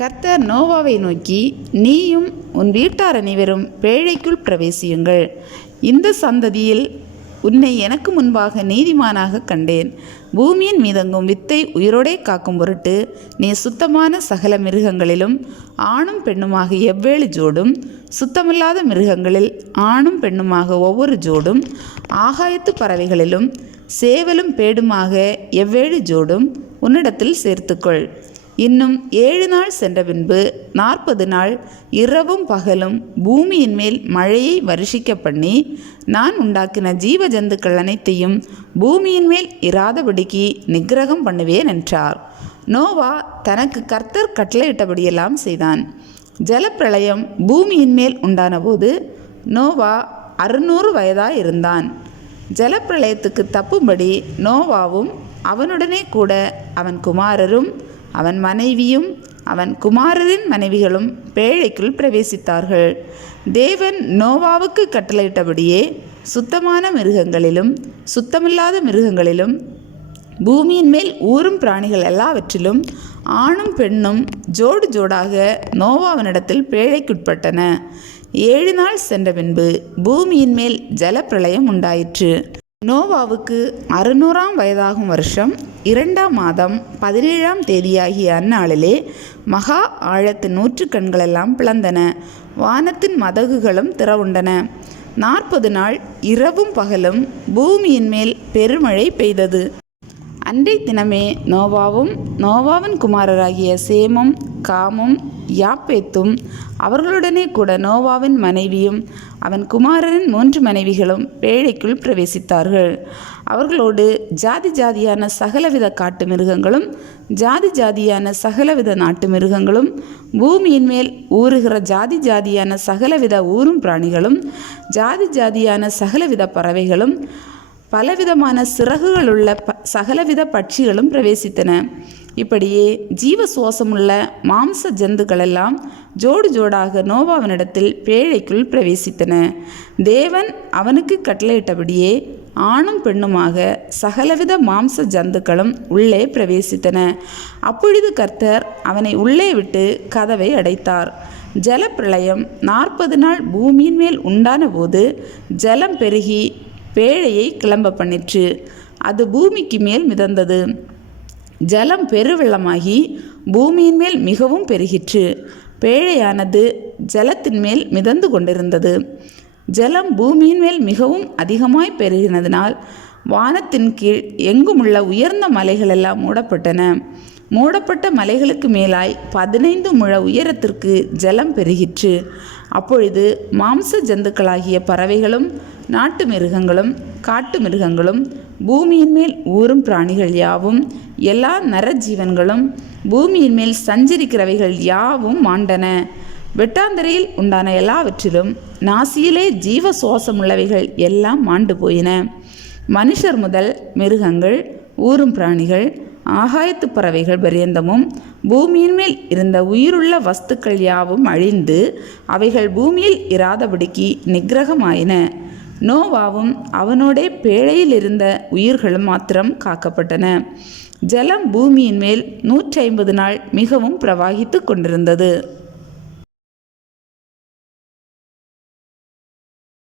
கர்த்தர் நோவாவை நோக்கி, நீயும் உன் வீட்டார் அனைவரும் பேழைக்குள் பிரவேசியுங்கள். இந்த சந்ததியில் உன்னை எனக்கு முன்பாக நீதிமானாக கண்டேன். பூமியின் மீதெங்கும் வித்தை உயிரோடே காக்கும் பொருட்டு நீ சுத்தமான சகல மிருகங்களிலும் ஆணும் பெண்ணுமாக எவ்வேழு ஜோடும், சுத்தமில்லாத மிருகங்களில் ஆணும் பெண்ணுமாக ஒவ்வொரு ஜோடும், ஆகாயத்து பறவைகளிலும் சேவலும் பேடுமாக எவ்வேழு ஜோடும் உன்னிடத்தில் சேர்த்துக்கொள். இன்னும் 7 நாள் சென்ற பின்பு 40 நாள் இரவும் பகலும் பூமியின் மேல் மழையை வருஷிக்க பண்ணி, நான் உண்டாக்கின ஜீவ ஜந்துக்கள் அனைத்தையும் பூமியின் மேல் இராதபடிக்கு நிக்கிரகம் பண்ணுவேன் என்றார். நோவா தனக்கு கர்த்தர் கட்டளையிட்டபடியெல்லாம் செய்தான். ஜலப்பிரளயம் பூமியின் மேல் உண்டான போது நோவா 600 வயதாயிருந்தான். ஜலப்பிரளயத்துக்கு தப்பும்படி நோவாவும் அவனுடனே கூட அவன் குமாரரும் அவன் மனைவியும் அவன் குமாரரின் மனைவிகளும் பேழைக்குள் பிரவேசித்தார்கள். தேவன் நோவாவுக்கு கட்டளையிட்டபடியே சுத்தமான மிருகங்களிலும் சுத்தமில்லாத மிருகங்களிலும் பூமியின் மேல் ஊறும் பிராணிகள் எல்லாவற்றிலும் ஆணும் பெண்ணும் ஜோடு ஜோடாக நோவாவினிடத்தில் பேழைக்குட்பட்டன. 7 நாள் சென்ற பின்பு பூமியின் மேல் ஜலப்பிரளயம் உண்டாயிற்று. நோவாவுக்கு 600ஆம் வயதாகும் வருஷம் 2ஆம் மாதம் 17ஆம் தேதியாகிய அந்நாளிலே மகா ஆழத்தின் 100 கண்களெல்லாம் பிளந்தன. வானத்தின் மதகுகளும் திறவுண்டன. 40 நாள் இரவும் பகலும் பூமியின் மேல் பெருமழை பெய்தது. அன்றை தினமே நோவாவும் நோவாவின் குமாரராகிய சேமும் காமும் யாப்பேத்தும் அவர்களுடனே கூட நோவாவின் மனைவியும் அவன் குமாரரின் 3 மனைவிகளும் பேழைக்குள் பிரவேசித்தார்கள். அவர்களோடு ஜாதி ஜாதியான சகலவித காட்டு மிருகங்களும் ஜாதி ஜாதியான சகலவித நாட்டு மிருகங்களும் பூமியின் மேல் ஊறுகிற ஜாதி ஜாதியான சகலவித ஊரும் பிராணிகளும் ஜாதி ஜாதியான சகலவித பறவைகளும் பலவிதமான சிறகுகளுள்ள சகலவித பட்சிகளும் பிரவேசித்தன. இப்படியே ஜீவ சுவாசமுள்ள மாம்ச ஜந்துக்களெல்லாம் ஜோடு ஜோடாக நோவாவினிடத்தில் பேழைக்குள் பிரவேசித்தன. தேவன் அவனுக்கு கட்டளையிட்டபடியே ஆணும் பெண்ணுமாக சகலவித மாம்ச ஜந்துக்களும் உள்ளே பிரவேசித்தன. அப்பொழுது கர்த்தர் அவனை உள்ளே விட்டு கதவை அடைத்தார். ஜலப்பிரளயம் 40 நாள் பூமியின் மேல் உண்டான போது ஜலம் பெருகி பேழையை கிளம்ப பண்ணிற்று. அது பூமிக்கு மேல் மிதந்தது. ஜலம் பெருவெள்ளமாகி பூமியின் மேல் மிகவும் பெருகிற்று. பேழையானது ஜலத்தின் மேல் மிதந்து கொண்டிருந்தது. ஜலம் பூமியின் மேல் மிகவும் அதிகமாய் பெருகினதினால் வானத்தின் கீழ் எங்குமுள்ள உயர்ந்த மலைகளெல்லாம் மூடப்பட்டன. மூடப்பட்ட மலைகளுக்கு மேலாய் 15 முழ உயரத்திற்கு ஜலம் பெருகிற்று. அப்பொழுது மாம்ச ஜந்துக்களாகிய பறவைகளும் நாட்டு மிருகங்களும் காட்டு மிருகங்களும் பூமியின் மேல் ஊறும் பிராணிகள் யாவும் எல்லா நரஜீவன்களும் பூமியின் மேல் சஞ்சரிக்கிறவைகள் யாவும் மாண்டன. வெட்டாந்தரையில் உண்டான எல்லாவற்றிலும் நாசியிலே ஜீவ சுவாசமுள்ளவைகள் எல்லாம் மாண்டு போயின. மனுஷர் முதல் மிருகங்கள் ஊறும் பிராணிகள் ஆகாயத்து பறவைகள் பரியந்தமும் பூமியின் மேல் இருந்த உயிருள்ள வஸ்துக்கள் யாவும் அழிந்து அவைகள் பூமியில் இராதபடிக்கு நிக்கிரகமாயின. நோவாவும் அவனோடே பேழையில் இருந்த உயிர்களும் மாத்திரம் காக்கப்பட்டன. ஜலம் பூமியின் மேல் 150 நாள் மிகவும் பிரவாகித்து கொண்டிருந்தது.